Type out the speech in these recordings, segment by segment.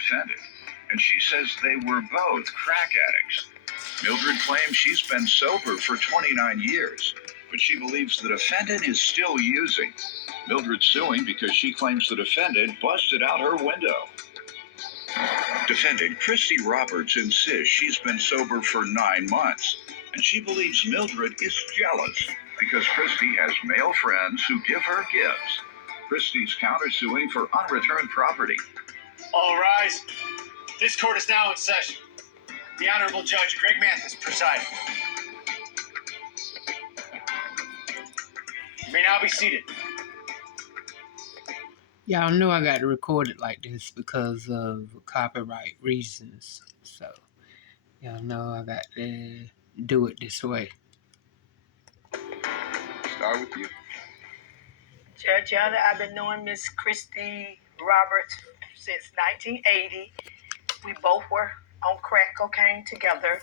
offended, and she says they were both crack addicts. Mildred claims she's been sober for 29 years, but she believes the defendant is still using. Mildred's suing because she claims the defendant busted out her window. Defendant Christy Roberts insists she's been sober for 9 months, and she believes Mildred is jealous because Christy has male friends who give her gifts. Christy's countersuing for unreturned property. All rise. This court is now in session. The Honorable Judge Greg Mathis presiding. You may now be seated. Y'all know I got to record it like this because of copyright reasons. So, y'all know I got to do it this way. Start with you. Judge Yoder, I've been knowing Miss Christy Roberts since 1980. We both were on crack cocaine together.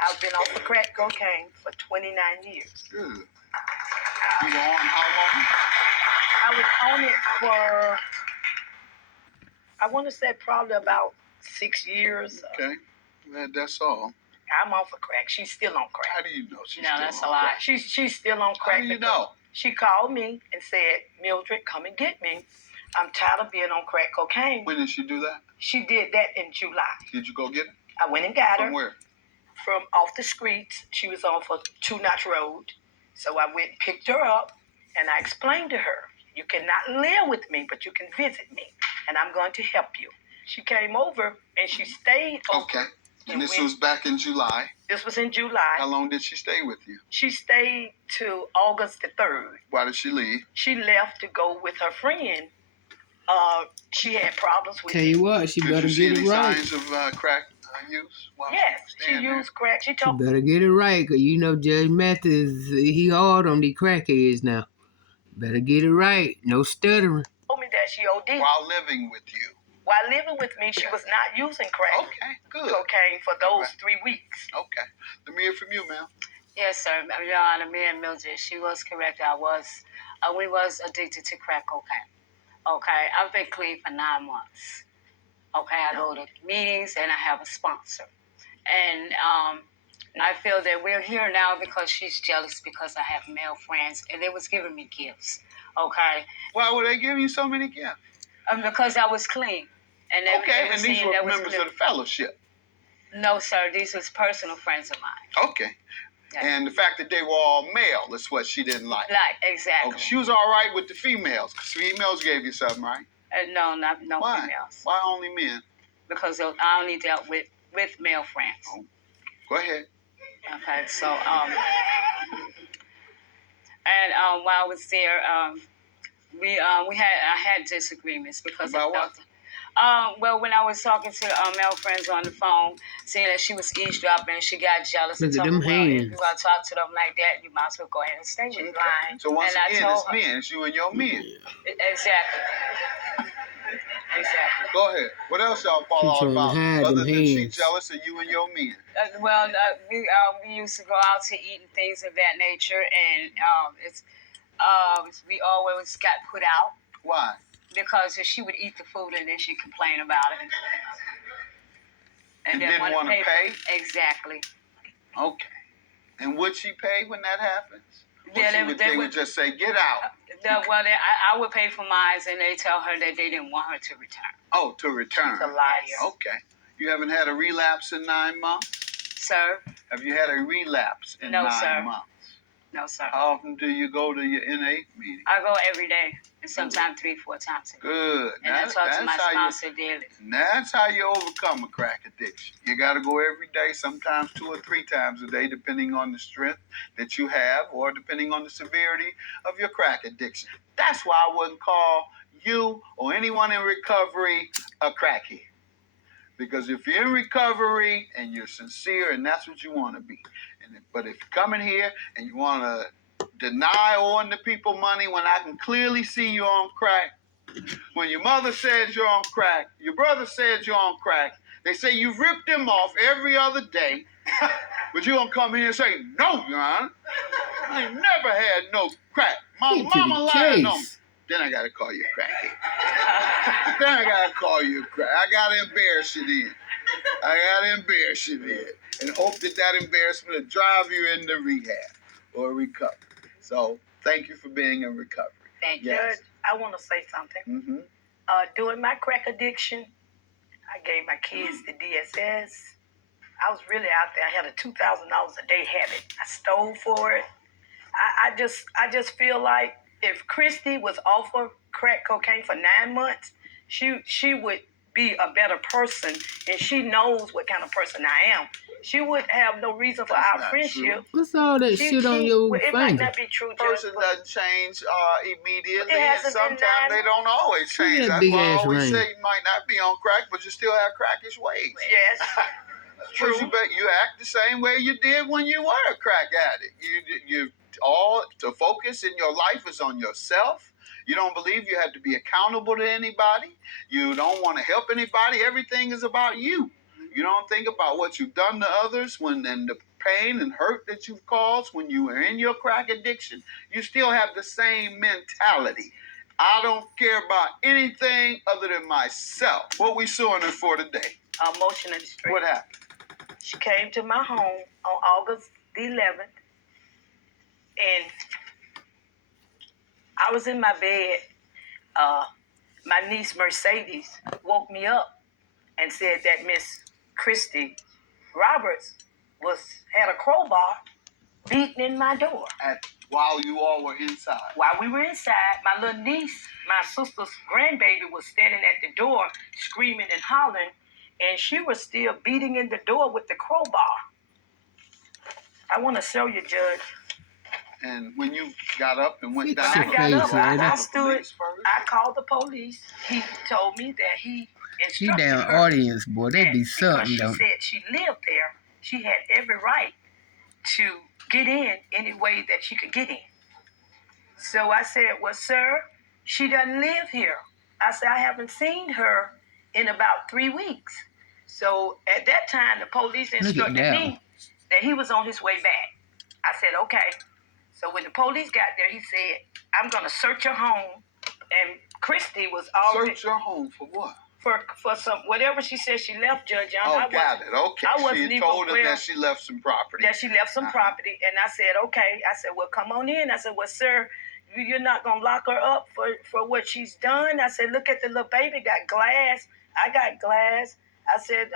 I've been off of crack cocaine for 29 years. Good. You were on how long? I was on it for, I want to say probably about 6 years. Okay. Well, that's all. I'm off of crack. She's still on crack. How do you know she's No, still that's on a lie. crack? She's still on crack. How do you know? She called me and said, Mildred, come and get me. I'm tired of being on crack cocaine. When did she do that? She did that in July. Did you go get her? I went and got her. From where? From off the streets. She was off of Two Notch Road. So I went and picked her up, and I explained to her, you cannot live with me, but you can visit me, and I'm going to help you. She came over, and she stayed over. Okay. And this was back in July. This was in July. How long did she stay with you? She stayed to August the 3rd. Why did she leave? She left to go with her friend. She had problems with Tell you what, she better get it right. Did you see any signs of crack use? Yes, she used crack. She told me. Better get it right, because you know Judge Mathis, he hard on these crackheads now. Better get it right. No stuttering. Told me that she OD'd. While living with you? While living with me, she was not using crack. Okay, good. Cocaine for those 3 weeks. Okay. Let me hear from you, ma'am. Yes, sir. Your Honor, me and Mildred, she was correct. We was addicted to crack cocaine. Okay, I've been clean for 9 months. Okay, I go to meetings and I have a sponsor. And I feel that we're here now because she's jealous because I have male friends and they was giving me gifts. Okay. Why were they giving you so many gifts? Because I was clean. And and these were members of the fellowship? No, sir. These was personal friends of mine. Okay. Yes. And the fact that they were all male is what she didn't like. Exactly. Okay. She was all right with the females, because females gave you something, right? No, no Why? females. Why only men? Because I only dealt with male friends. Oh. Go ahead. Okay, so and while I was there, I had disagreements because about what? Well, when I was talking to male friends on the phone, saying that she was eavesdropping, she got jealous. Look at them hands. If you want to talk to them like that, you might as well go ahead and stay with mine. So once and again, it's men. It's you and your men. Exactly. Go ahead. What else y'all fall out about? Other than she jealous of you and your men? We used to go out to eat and things of that nature, and we always got put out. Why? Because she would eat the food and then she'd complain about it. And didn't want to pay? Exactly. Okay. And would she pay when that happens? Yeah, they would just say, get out. I would pay for mine, and they tell her that they didn't want her to return. Oh, to return. She's a liar. Okay. You haven't had a relapse in 9 months? Sir? Have you had a relapse in 9 months? No, sir. How often do you go to your NA meeting? I go every day, and sometimes 3-4 times a day. Good. And I talk to my sponsor daily. That's how you overcome a crack addiction. You got to go every day, sometimes 2 or 3 times a day, depending on the strength that you have or depending on the severity of your crack addiction. That's why I wouldn't call you or anyone in recovery a crackhead. Because if you're in recovery and you're sincere and that's what you want to be, but if you come in here and you want to deny owing the people money when I can clearly see you're on crack, when your mother says you're on crack, your brother says you're on crack, they say you ripped them off every other day, but you're going to come here and say, no, Your Honor, I ain't never had no crack. My mama lied on me. Then I gotta call you a crackhead. Then I gotta call you a crack. I gotta embarrass you then. And hope that embarrassment will drive you into rehab or recovery. So thank you for being in recovery. Thank you. Yes. Judge, I want to say something. Mm-hmm. During my crack addiction, I gave my kids the DSS. I was really out there. I had a $2,000 a day habit. I stole for it. I just feel like if Christy was off of crack cocaine for 9 months, she would be a better person, and she knows what kind of person I am. She would have no reason for That's our not friendship. true. What's all that shit on your Well, it might finger? not be true, A person Judge, but doesn't change immediately, It and hasn't been sometimes 9 they don't always Look at change. that That's big why I ass always ring. say you might not be on crack, but you still have crackish ways. yes, true. Because you act the same way you did when you were a crack addict. You all the focus in your life is on yourself. You don't believe you have to be accountable to anybody. You don't want to help anybody. Everything is about you. You don't think about what you've done to others and the pain and hurt that you've caused when you were in your crack addiction. You still have the same mentality. I don't care about anything other than myself. What we suing her for today? Emotional distress. What happened? She came to my home on August the 11th, and I was in my bed. My niece Mercedes woke me up and said that Miss Christy Roberts had a crowbar beating in my door. While you all were inside. While we were inside, my little niece, my sister's grandbaby, was standing at the door screaming and hollering, and she was still beating in the door with the crowbar. I want to show you, Judge. And when you got up and went down, When I got up, I stood. stood. I called the police. He told me that he She instructed down her audience, boy. They be because something, she though. said she lived there. She had every right to get in any way that she could get in. So I said, well, sir, she doesn't live here. I said, I haven't seen her in about 3 weeks. So at that time, the police instructed me that he was on his way back. I said, okay. So when the police got there, he said, I'm going to search your home. And Christy was already... Search your home for what? For some, whatever she said she left, Judge Young. Got it. Okay. I wasn't she even told her aware that she left some property. That she left some property. And I said, okay. I said, well, come on in. I said, well, sir, you're not going to lock her up for what she's done. I said, look at the little baby, got glass. I got glass. I said,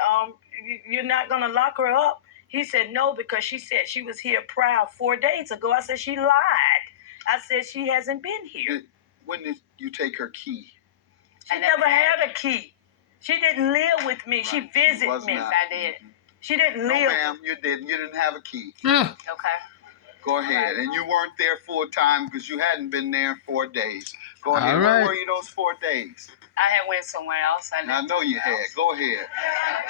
you're not going to lock her up? He said, no, because she said she was here prior 4 days ago. I said, she lied. I said, she hasn't been here. When did you take her key? She never had a key. She didn't live with me. Right. She visited me. I did. She didn't live. No, ma'am, you didn't. You didn't have a key. Okay. Go ahead. And you weren't there full time because you hadn't been there in 4 days. Go ahead. All right. Where were you those 4 days? I had went somewhere else. I know you had. Go ahead.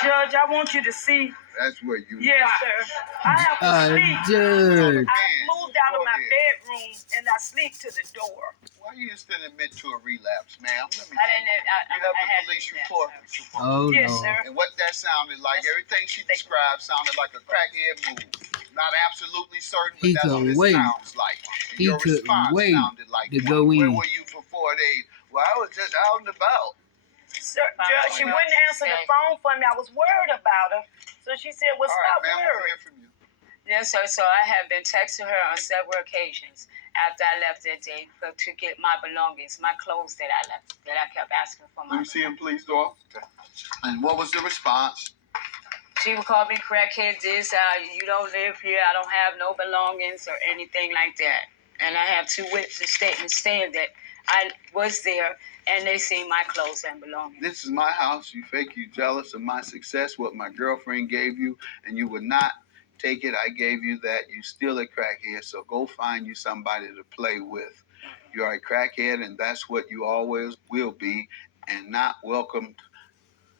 Judge, I want you to see. That's where you. Yes, sir. I have to sleep. Judge. I moved out of my bedroom and I sleep to the door. Why you just didn't admit to a relapse, ma'am? Let me I didn't. you have the police report. Oh, Yes, Lord. sir. And what that sounded like, everything she described sounded like a crackhead move. Not absolutely certain, but He that's what couldn't it wait. sounds like. And He your couldn't response wait sounded like to one. go Where in. were you for 4 days? Well, I was just out and about. Sir, Judge, she wouldn't answer the phone for me. I was worried about her. So she said, well, All stop right, ma'am, we'll worrying. hear from you. Yes, sir. So I have been texting her on several occasions after I left that day to get my belongings, my clothes that I left, that I kept asking for. Let me see him, please, door. And what was the response? She would call me crackhead this, you don't live here, I don't have no belongings or anything like that. And I have 2 witness statements saying that I was there and they seen my clothes and belongings. This is my house. You fake you jealous of my success, what my girlfriend gave you, and you would not take it. I gave you that. You still a crackhead, so go find you somebody to play with. You're a crackhead, and that's what you always will be, and not welcomed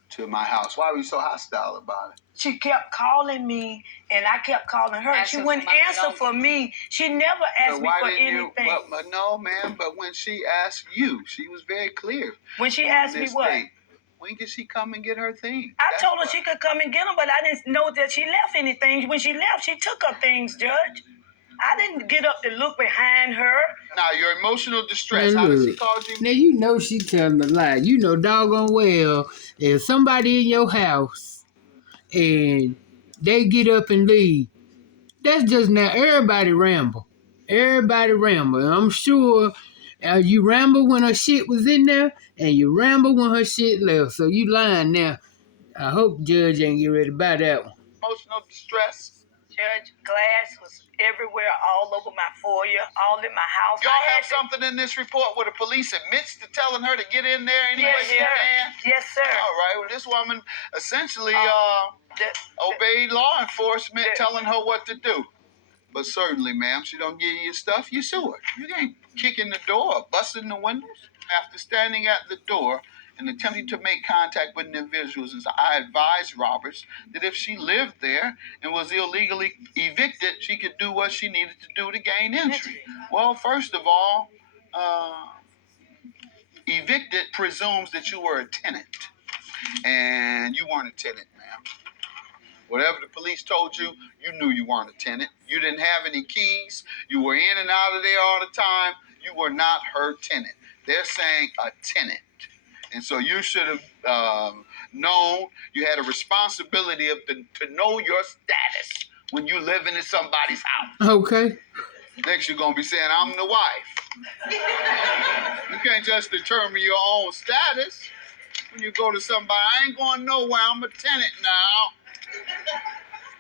to my house. Why were you so hostile about it? She kept calling me, and I kept calling her. She wouldn't answer for me. She never asked me for anything. But no, ma'am. But when she asked you, she was very clear. When she asked me what? When could she come and get her things? I told her she could come and get them, but I didn't know that she left anything. When she left, she took her things, Judge. I didn't get up to look behind her. Now, your emotional distress, Now how does she look, cause you? now you know she telling a lie. You know doggone well if somebody in your house and they get up and leave, that's just now everybody ramble. Everybody ramble. And I'm sure you ramble when her shit was in there and you ramble when her shit left. So you lying now. I hope Judge ain't get ready to buy that one. Emotional distress. Judge, glass was everywhere, all over my foyer, all in my house. Y'all have something in this report where the police admits to telling her to get in there anyway? Yes, sir. Yes, sir. All right. Well, this woman essentially obeyed law enforcement telling her what to do. But certainly, ma'am, she don't give you your stuff, you sue her. You ain't kicking the door or busting the windows. After standing at the door and attempting to make contact with individuals, I advised Roberts that if she lived there and was illegally evicted, she could do what she needed to do to gain entry. Well, first of all, evicted presumes that you were a tenant, and you weren't a tenant, ma'am. Whatever the police told you, you knew you weren't a tenant. You didn't have any keys. You were in and out of there all the time. You were not her tenant. They're saying a tenant. And so you should have known you had a responsibility to know your status when you living in somebody's house. Okay. Next, you're going to be saying, I'm the wife. You can't just determine your own status. When you go to somebody, I ain't going nowhere. I'm a tenant now.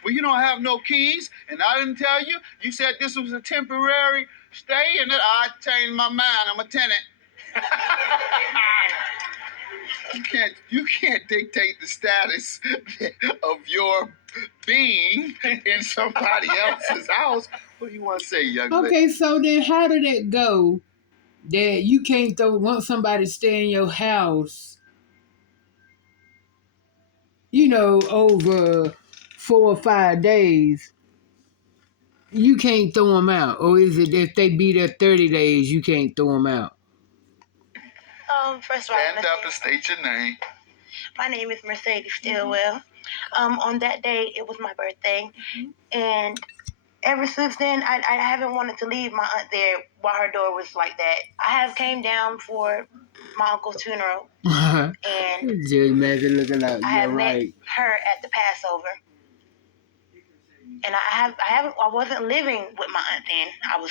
Well, you don't have no keys, and I didn't tell you. You said this was a temporary stay, and I changed my mind. I'm a tenant. You can't dictate the status of your being in somebody else's house. What do you want to say, young lady? Okay, so then how did it go that you can't want somebody to stay in your house, over 4 or 5 days? You can't throw them out. Or is it if they be there 30 days, you can't throw them out? First of all, stand up and state your name. My name is Mercedes Stillwell. On that day, it was my birthday, and ever since then, I haven't wanted to leave my aunt there while her door was like that. I have came down for my uncle's funeral, and Just imagine looking out. I have You're met right. her at the Passover. And I wasn't living with my aunt then. I was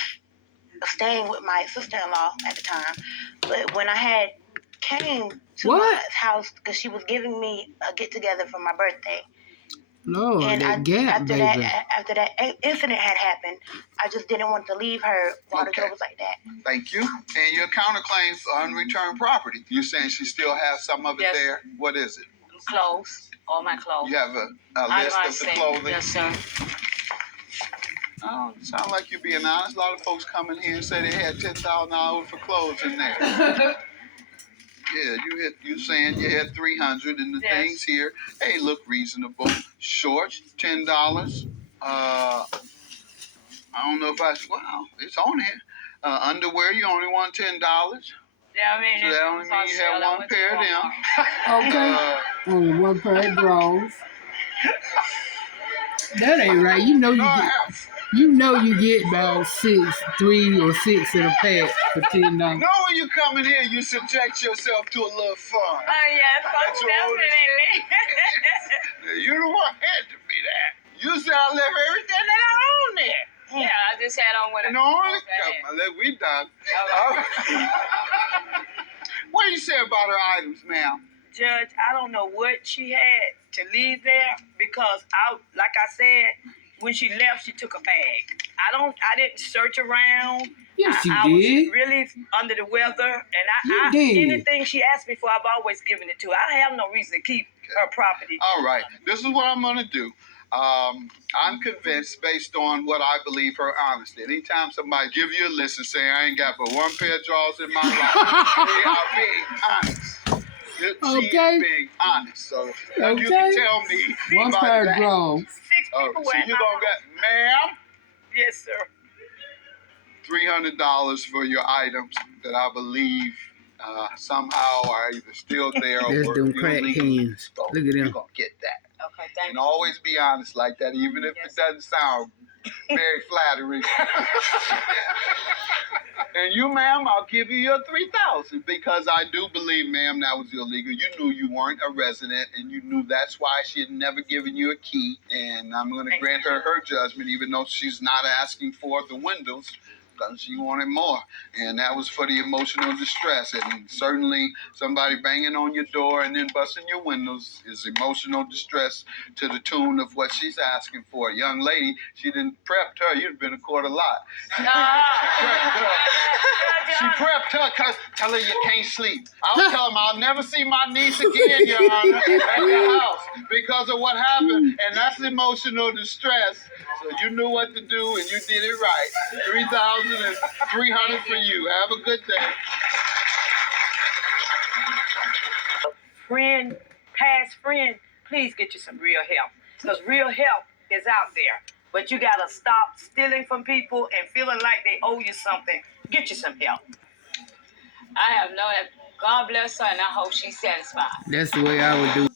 staying with my sister-in-law at the time. But when I had came to my house because she was giving me a get-together for my birthday. Lord, And after that incident had happened, I just didn't want to leave her while the door was like that. Thank you. And your counterclaim for unreturned property. You're saying she still has some of it there? What is it? Clothes. All my clothes. You have a list of the clothing? Yes, sir. Oh, sound like you're being honest. A lot of folks come in here and say they had $10,000 for clothes in there. Yeah, you saying you had 300 and the things here, hey, look reasonable. Shorts, $10. I don't know if wow, it's on here. Underwear, you only want $10. Yeah, I mean, so that only means you have one pair of them. Okay. Only one pair of drawers. That ain't right. You get about 3 or 6 in a pack for $10. You know when you come in here, you subject yourself to a little fun. Oh, yes, definitely. You don't want it to be that. You said I left everything that I own there. Yeah, I just had on what I we done. What do you say about her items, ma'am? Judge, I don't know what she had to leave there because like I said, when she left, she took a bag. I didn't search around. Yes, you I did. was really under the weather, and anything she asked me for, I've always given it to her. I have no reason to keep her property. All right, this is what I'm gonna do. I'm convinced, based on what I believe her honesty. Anytime somebody give you a list and say I ain't got but one pair of drawers in my life, they are being honest. She is being honest. So you can tell me one pair of drawers. 6 people were so in you're my gonna get, ma'am? Yes, sir. $300 for your items that I believe somehow are either still there or There's were them crack hands. Look at them. You're gonna get that. Okay, thank And always be honest like that, even if it doesn't sound very flattering. And you, ma'am, I'll give you your $3,000 because I do believe, ma'am, that was illegal. You knew you weren't a resident, and you knew that's why she had never given you a key. And I'm going to grant her her judgment, even though she's not asking for the windows, because she wanted more. And that was for the emotional distress. And certainly somebody banging on your door and then busting your windows is emotional distress to the tune of what she's asking for. A young lady, she didn't prepped her. You'd have been in court a lot. She prepped her because tell her you can't sleep. I'll tell them I'll never see my niece again, Your Honor, at the house because of what happened. And that's emotional distress. So you knew what to do and you did it right. $3,300 for you. Have a good day. Friend, past friend, please get you some real help. Because real help is out there. But you got to stop stealing from people and feeling like they owe you something. Get you some help. I have known that. God bless her, and I hope she's satisfied. That's the way I would do.